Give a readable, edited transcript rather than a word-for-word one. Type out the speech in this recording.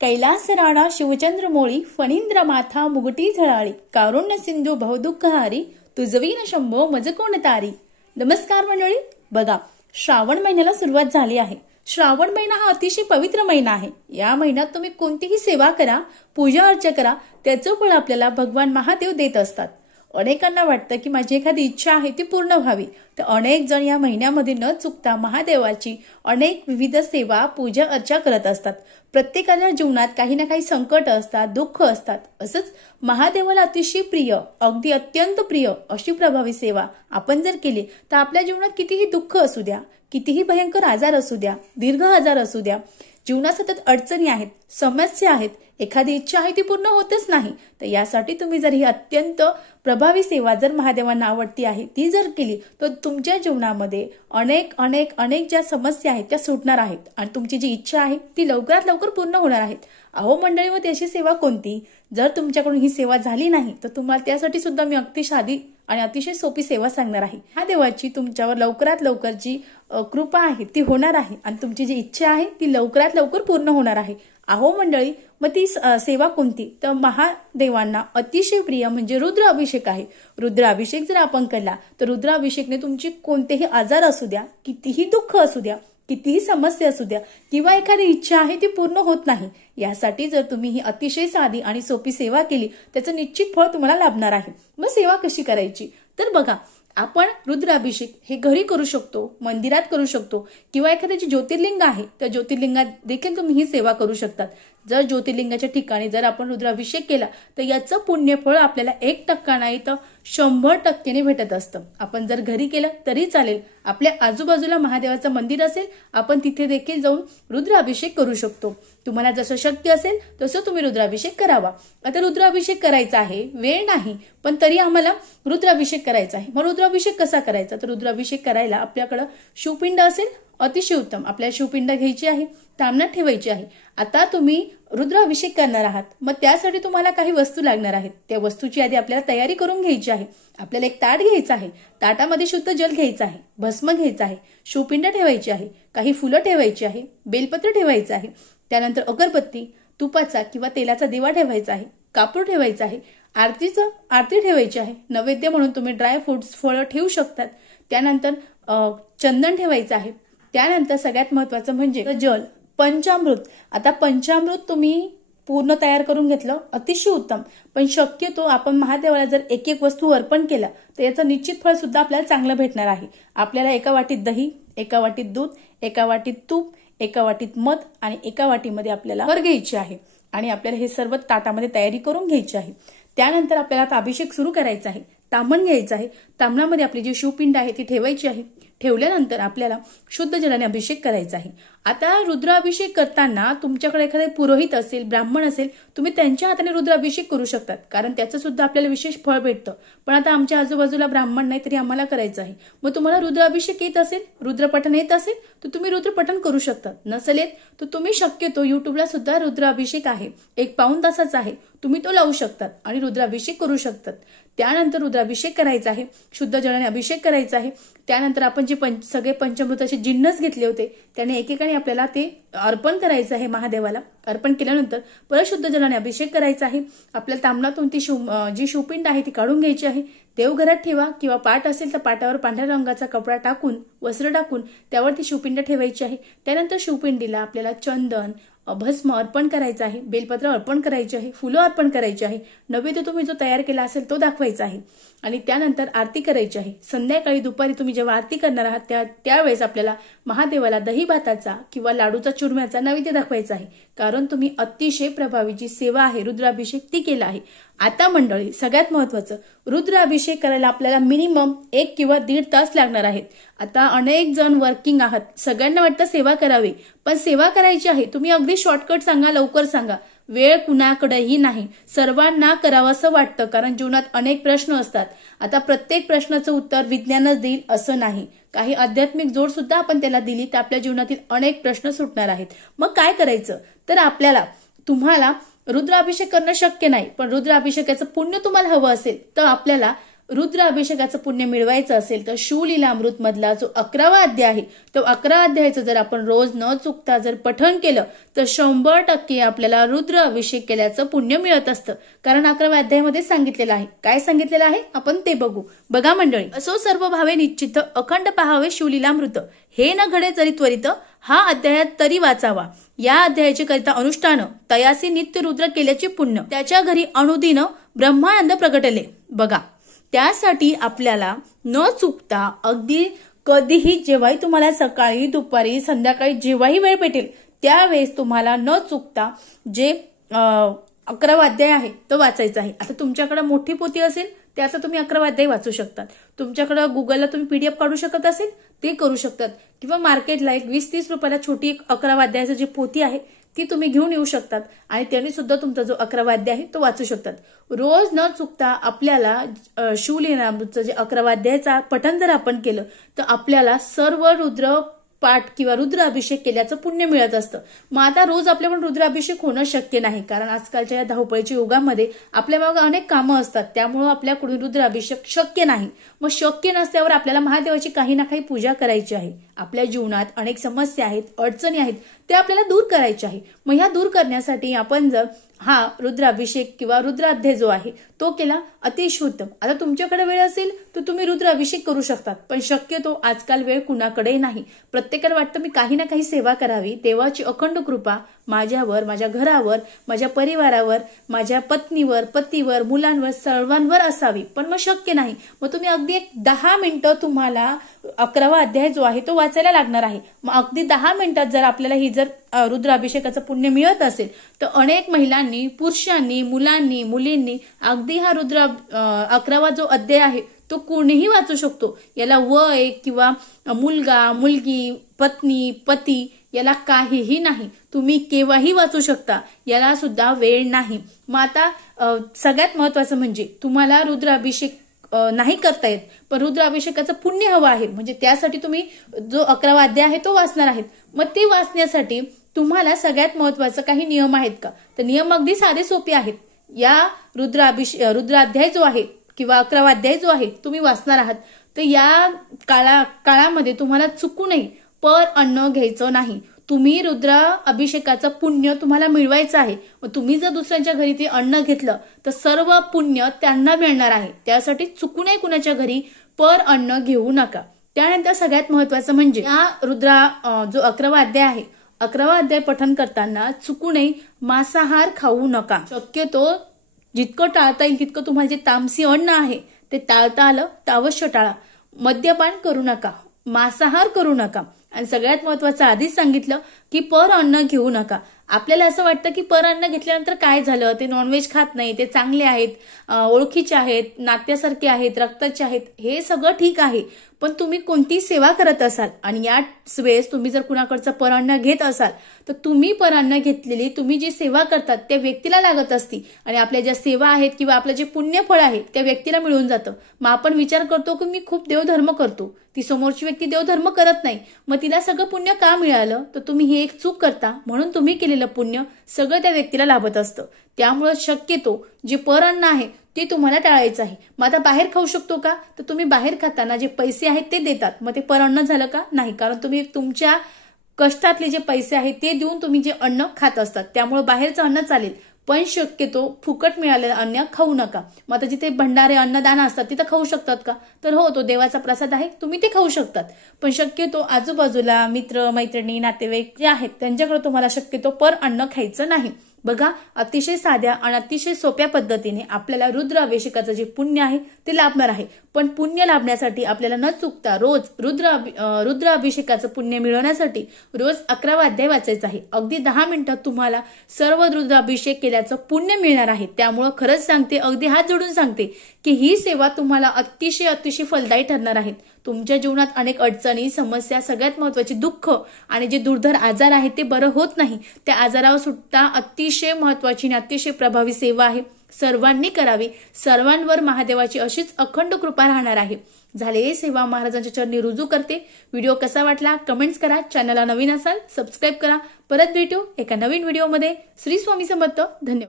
कैलास राणा शिवचंद्र मोळी फणींद्र माथा मुगटी झळाळी कारुण्य सिंधू बहुदुःखहारी तुझवीन शंभो मज कोण तारी। नमस्कार मंडळी, बघा श्रावण महिन्याला सुरुवात झाली आहे। श्रावण महिना हा अतिशय पवित्र महिना आहे। या महिन्यात तुम्ही कोणतीही सेवा करा, पूजा अर्चा करा, त्याचं फळ आपल्याला भगवान महादेव देत असतात। अनेकांना वाटतं की माझी एखादी इच्छा आहे ती पूर्ण व्हावी, तर अनेक जण या महिन्यामध्ये न चुकता महादेवाची अनेक विविध सेवा पूजा अर्चा करत असतात। प्रत्येकाच्या जीवनात काही ना काही संकट असतात, दुःख असतात। असंच महादेवाला अतिशय प्रिय, अगदी अत्यंत प्रिय अशी प्रभावी सेवा आपण जर केली तर आपल्या जीवनात कितीही दुःख असू द्या, कितीही भयंकर आजार असू द्या, दीर्घ आजार असू द्या, जीवनात सतत अडचणी आहेत, समस्या आहेत, एखादी इच्छा आहे ती पूर्ण होतच नाही, तर यासाठी तुम्ही जर ही अत्यंत प्रभावी सेवा जर महादेवांना आवडती आहे ती जर केली तर तुमच्या जीवनामध्ये अनेक अनेक अनेक ज्या समस्या आहेत त्या सुटणार आहेत आणि तुमची जी इच्छा आहे ती लवकरात लवकर पूर्ण होणार आहेत। अहो मंडळी, मग त्याची सेवा कोणती? जर तुमच्याकडून ही सेवा झाली नाही तर तुम्हाला त्यासाठी सुद्धा मी अगदी साधी आणि अतिशय सोपी सेवा सांगणार आहे। महादेवाची तुमच्यावर लवकरात लवकर जी कृपा आहे ती होणार आहे आणि तुमची जी इच्छा आहे ती लवकरात लवकर पूर्ण होणार आहे। अहो मंडळी, मग ती सेवा कोणती? तर महादेवांना अतिशय प्रिय म्हणजे रुद्र अभिषेक आहे। रुद्र अभिषेक जर आपण केला तर रुद्र अभिषेकने तुमची कोणतेही आजार असू द्या, कितीही दुःख असू द्या, कितीही समस्या असू द्या किंवा एखादी इच्छा आहे ती पूर्ण होत नाही, यासाठी जर तुम्ही ही अतिशय साधी आणि सोपी सेवा केली त्याचं निश्चित फळ तुम्हाला लाभणार आहे। मग सेवा कशी करायची? तर बघा, आपण रुद्राभिषेक हे घरी करू शकतो, मंदिरात करू शकतो किंवा एखाद्याचे ज्योतिर्लिंग आहे त्या ज्योतिर्लिंगात देखील तुम्ही ही सेवा करू शकतात। जर ज्योतिर्लिंगाच्या ठिकाणी जर आपण रुद्राभिषेक केला तर याचं पुण्यफळ आपल्याला 1% नाही तर 100% भेटत असतं। आपण जर घरी केलं तरी चालेल, आपल्या आजूबाजूला महादेवाचं मंदिर असेल आपण तिथे देखील जाऊन रुद्राभिषेक करू शकतो। तुम्हाला जसं शक्य असेल तसं तुम्ही रुद्राभिषेक करावा। आता रुद्राभिषेक करायचा आहे, वेळ नाही पण तरी आम्हाला रुद्राभिषेक करायचा आहे, मग रुद्राभिषेक कसा करायचा? तर रुद्राभिषेक करायला आपल्याकडे शिवपिंड असेल अतिशय उत्तम, आपल्याला शिवपिंड घ्यायची आहे, तामणात ठेवायची आहे। आता तुम्ही रुद्राभिषेक करणार आहात, मग त्यासाठी तुम्हाला काही वस्तू लागणार आहेत, त्या वस्तूची आधी आपल्याला तयारी करून घ्यायची आहे। आपल्याला एक ताट घ्यायचं आहे, ताटामध्ये शुद्ध जल घ्यायचं आहे, भस्म घ्यायचं आहे, शिवपिंड ठेवायची आहे, काही फुलं ठेवायची आहे, बेलपत्र ठेवायचं आहे, त्यानंतर अगरबत्ती, तुपाचा किंवा तेलाचा दिवा ठेवायचा आहे, कापूर ठेवायचं आहे, आरती ठेवायची आहे, नैवेद्य म्हणून तुम्ही ड्राय फ्रुट्स फळं ठेवू शकतात, त्यानंतर चंदन ठेवायचं आहे, त्यानंतर सगळ्यात महत्वाचं म्हणजे जल, पंचामृत। आता पंचामृत तुम्ही पूर्ण तयार करून घेतलं अतिशय उत्तम, पण शक्यतो आपण महादेवाला जर एक एक वस्तू अर्पण केला तर याचं निश्चित फळ सुद्धा आपल्याला चांगलं भेटणार आहे। आपल्याला एका वाटीत दही, एका वाटीत दूध, एका वाटीत तूप, एका वाटीत मध आणि एका वाटीमध्ये आपल्याला वर घ्यायची आहे आणि आपल्याला हे सर्व ताटामध्ये तयारी करून घ्यायची आहे। त्यानंतर आपल्याला आता अभिषेक सुरू करायचा आहे, तामण घ्यायचं आहे, तामणामध्ये आपली जी शिवपिंड आहे ती ठेवायची आहे। ठेवल्यानंतर आपल्याला शुद्ध जलाने अभिषेक करायचा आहे। आता रुद्राभिषेक करताना तुमच्याकडे एखादे पुरोहित असेल, ब्राह्मण असेल, तुम्ही त्यांच्या हाताने रुद्राभिषेक करू शकतात, कारण त्याचं सुद्धा आपल्याला विशेष फळ भेटतं। पण आता आमच्या आजूबाजूला ब्राह्मण नाही तरी आम्हाला करायचं आहे, मग तुम्हाला रुद्राभिषेक येत असेल, रुद्रपठण येत असेल तर तुम्ही रुद्रपठण करू शकता, नसेल येत तर तुम्ही शक्यतो युट्यूबला सुद्धा रुद्राभिषेक आहे, 1 पाऊण तासाचा आहे, तुम्ही तो लावू शकतात आणि रुद्राभिषेक करू शकतात। त्यानंतर रुद्राभिषेक करायचा आहे, शुद्ध जलाने अभिषेक करायचा आहे। त्यानंतर आपण जे सगळे पंचमृताचे जिन्नस घेतले होते त्याने एकेकाने आपल्याला ते अर्पण करायचं आहे महादेवाला। अर्पण केल्यानंतर परत शुद्ध जलाने अभिषेक करायचा आहे। आपल्याला तामणातून ती जी शिवपिंड आहे ती काढून घ्यायची आहे, देवघरात ठेवा किंवा पाट असेल तर पाटावर पांढऱ्या रंगाचा कपडा टाकून, वस्त्र टाकून त्यावर ती शिवपिंड ठेवायची आहे। त्यानंतर शिवपिंडीला आपल्याला चंदन, भस्म अर्पण करायचं आहे, बेलपत्र अर्पण करायचे आहे, फुलं अर्पण करायची आहे, नैवेद्य तुम्ही जो तयार केला असेल तो दाखवायचा आहे आणि त्यानंतर आरती करायची आहे। संध्याकाळी दुपारी तुम्ही जेव्हा आरती करणार आहात त्यावेळेस आपल्याला महादेवाला दही भाताचा किंवा लाडूचा चुरम्याचा नैवेद्य दाखवायचा आहे, कारण तुम्ही अतिशय प्रभावी जी सेवा आहे रुद्राभिषेक ती केला आहे। आता मंडळी, सगळ्यात महत्वाचं, रुद्राभिषेक करायला आपल्याला मिनिमम 1 किंवा 1.5 तास लागणार आहेत। आता अनेक जण वर्किंग आहात, सगळ्यांना वाटतं सेवा करावी, पण सेवा करायची आहे तुम्ही अगदी शॉर्टकट सांगा, लवकर सांगा, वेळ कुणाकडेही नाही, सर्वांना करावं असं वाटतं, कारण जीवनात अनेक प्रश्न असतात। आता प्रत्येक प्रश्नाचं उत्तर विज्ञानच देईल असं नाही, काही आध्यात्मिक जोड सुद्धा आपण त्याला दिली तर आपल्या जीवनातील अनेक प्रश्न सुटणार आहेत। मग काय करायचं? तर तुम्हाला रुद्राभिषेक करणं शक्य नाही, पण रुद्राभिषेकाचं पुण्य तुम्हाला हवं असेल तर आपल्याला रुद्राभिषेकाचं पुण्य मिळवायचं असेल तर शिवलीलामृत मधला जो 11वा अध्याय आहे तो 11 अध्यायाचं जर आपण रोज न चुकता जर पठण केलं तर 100% आपल्याला रुद्र अभिषेक केल्याचं पुण्य मिळत असतं. कारण 11व्या अध्यायामध्ये सांगितलेलं आहे. काय सांगितलेलं आहे आपण ते बघू. बघा मंडळी, असो सर्व भावे निश्चित अखंड पहावे शिवलीलामृत, हे न घडे जरी त्वरित हा अध्यायात तरी वाचावा. या अध्यायाचे करिता अनुष्ठान तयासी नित्य रुद्र केल्याचे पुण्य, त्याच्या घरी अनुदिन ब्रह्मानंद प्रगटले. बघा, त्यासाठी आपल्याला न चुकता अगदी कधीही जेव्हाही तुम्हाला सकाळी दुपारी संध्याकाळी जेव्हाही वेळ भेटेल त्यावेळेस तुम्हाला न चुकता जे 11वा अध्याय आहे तो वाचायचा आहे. आता तुमच्याकडे मोठी पोथी असेल त्याचा तुम्ही 11वा अध्याय वाचू शकतात. तुमच्याकडे गुगलला तुम्ही PDF काढू शकत असेल ते करू शकतात, किंवा मार्केटला एक 20-30 रुपयाला छोटी एक 11वा अध्यायाची जी पोथी आहे ती तुम्ही घेऊन येऊ शकतात आणि त्याने सुद्धा तुमचा जो 11वा अध्याय आहे तो वाचू शकतात. रोज न चुकता आपल्याला शिवलीलामृतचं जे 11वा अध्यायाचं पठण जर आपण केलं तर आपल्याला सर्व रुद्र पाठ किंवा रुद्र अभिषेक केल्याचं पुण्य मिळत असतं. मग आता रोज आपल्याकडून रुद्र अभिषेक होणं शक्य नाही, कारण आजकालच्या या धावपळीच्या युगामध्ये आपल्या मागे अनेक कामं असतात, त्यामुळे आपल्याकडून रुद्र अभिषेक शक्य नाही. मग शक्य नसल्यावर आपल्याला महादेवाची काही ना काही पूजा करायची आहे. आपल्या जीवनात अनेक समस्या आहेत, अडचणी आहेत, ते आपल्याला दूर करायचे आहे. मग ह्या दूर करण्यासाठी आपण जर हा रुद्राभिषेक किंवा रुद्राध्याय जो आहे तो केला अतिशय उत्तम. आता तुमच्याकडे वेळ असेल तर तुम्ही रुद्राभिषेक करू शकतात, पण शक्यतो आजकाल वेळ कुणाकडे नाही. प्रत्येकाला वाटतं मी काही ना काही सेवा करावी, देवाची अखंड कृपा माझ्यावर, माझ्या घरावर, माझ्या परिवारावर, माझ्या पत्नीवर, पतीवर, मुलांवर, सर्वांवर असावी, पण मग शक्य नाही. मग तुम्ही अगदी एक 10 मिनिटं तुम्हाला 11वा अध्याय जो आहे तो वाचायला लागणार आहे. मग अगदी 10 मिनिटात जर आपल्याला ही जर रुद्राभिषेकाचं पुण्य मिळत असेल तर अनेक महिलांनी, पुरुषांनी, मुलांनी, मुलींनी अगदी हा 11वा जो अध्याय आहे तो कोणीही वाचू शकतो. याला वय किंवा मुलगा, मुलगी, पत्नी, पती याला काहीही नाही. तुम्ही केव्हाही वाचू शकता, याला सुद्धा वेळ नाही. मग आता सगळ्यात महत्वाचं म्हणजे तुम्हाला रुद्राभिषेक नाही करता येत, पण रुद्राभिषेकाचं पुण्य हवं आहे, म्हणजे त्यासाठी तुम्ही जो 11वा अध्याय आहे तो वाचणार आहेत. मग ते वाचण्यासाठी तुम्हाला सगळ्यात महत्वाचं काही नियम आहेत का, तर नियम अगदी साधे सोपे आहेत. या रुद्राध्याय जो आहे किंवा 11वा अध्याय जो आहे तुम्ही वाचणार आहात तर या काळामध्ये तुम्हाला चुकूनही पर अन्न घ्यायचं नाही. तुम्ही रुद्र अभिषेकाचं पुण्य तुम्हाला मिळवायचं आहे. मग तुम्ही जर दुसऱ्यांच्या घरी ते अन्न घेतलं तर सर्व पुण्य त्यांना मिळणार आहे. त्यासाठी चुकूनही कुणाच्या घरी पर अन्न घेऊ नका. त्यानंतर सगळ्यात महत्वाचं म्हणजे या जो 11वा अध्याय आहे, 11वा अध्याय पठण करताना चुकूनही मांसाहार खाऊ नका. शक्यतो जितकं टाळता येईल तितकं तुम्हाला जे तामसी अन्न आहे ते टाळता आलं तर अवश्य टाळा. मद्यपान करू नका, मांसाहार करू नका, आणि सगळ्यात महत्वाचं आधीच सांगितलं की पर अन्न घेऊ नका. आपल्याला असं वाटतं की पर अन्न घेतल्यानंतर काय झालं, ते नॉनव्हेज खात नाही, ते चांगले आहेत, ओळखीचे आहेत, नात्यासारखे आहेत, रक्ताचे आहेत, हे सगळं ठीक आहे. पण तुम्ही कोणती सेवा करत असाल आणि याच वेळेस तुम्ही जर कुणाकडचं पर अन्न घेत असाल तर तुम्ही पर अन्न घेतलेली तुम्ही जी सेवा करतात त्या व्यक्तीला लागत असती आणि आपल्या ज्या सेवा आहेत किंवा आपलं जे पुण्यफळ आहे त्या व्यक्तीला मिळून जातं. मग आपण विचार करतो की मी खूप देवधर्म करतो, ती समोरची व्यक्ती देवधर्म करत नाही, मग तिला सगळं पुण्य का मिळालं, तर तुम्ही ही एक चूक करता, म्हणून तुम्ही केलेलं पुण्य सगळं त्या व्यक्तीला लाभत असतं. त्यामुळे शक्यतो जे पर अन्न आहे ते तुम्हाला टाळायचं आहे. मग आता बाहेर खाऊ शकतो का, तर तुम्ही बाहेर खाताना जे पैसे आहेत ते देतात, मग ते पर अन्न झालं का, नाही, कारण तुम्ही तुमच्या कष्टातले जे पैसे आहेत ते देऊन तुम्ही जे अन्न खात असतात, त्यामुळे बाहेरचं अन्न चालेल, पण शक्यतो फुकट मिळालेलं अन्न खाऊ नका. मग आता जिथे भंडारे अन्नदान असतात तिथं खाऊ शकतात का, तर हो, तो देवाचा प्रसाद आहे, तुम्ही ते खाऊ शकतात. पण शक्यतो आजूबाजूला मित्र मैत्रिणी नातेवाईक जे आहेत त्यांच्याकडे तुम्हाला शक्यतो पर अन्न खायचं नाही. बघा, अतिशय साध्या आणि अतिशय सोप्या पद्धतीने आपल्याला रुद्र अभिषेकाचं जे पुण्य आहे ते लाभणार आहे. पण पुण्य लाभण्यासाठी आपल्याला न चुकता रोज रुद्र अभिषेकाचं पुण्य मिळवण्यासाठी रोज 11वा अध्याय वाचायचा आहे. अगदी 10 मिनिटात तुम्हाला सर्व रुद्र अभिषेक केल्याचं पुण्य मिळणार आहे. त्यामुळे खरंच सांगते, अगदी हात जोडून सांगते की ही सेवा तुम्हाला अतिशय फलदायी ठरणार आहे. तुमच्या जीवनात अनेक अडचणी, समस्या, सगळ्यात महत्वाची दुःख आणि जे दुर्धर आजार आहे ते बरं होत नाही, त्या आजारावर सुद्धा अतिशय महत्वाची आणि अतिशय प्रभावी सेवा आहे. सर्वांनी करावी. सर्वांवर महादेवाची अशीच अखंड कृपा राहणार आहे. झाले, सेवा महाराजांच्या चरणी रुजू करते. व्हिडिओ कसा वाटला कमेंट्स करा. चॅनलला नवीन असाल सबस्क्राईब करा. परत भेटू एका नवीन व्हिडिओमध्ये. श्री स्वामी समर्थ. धन्यवाद.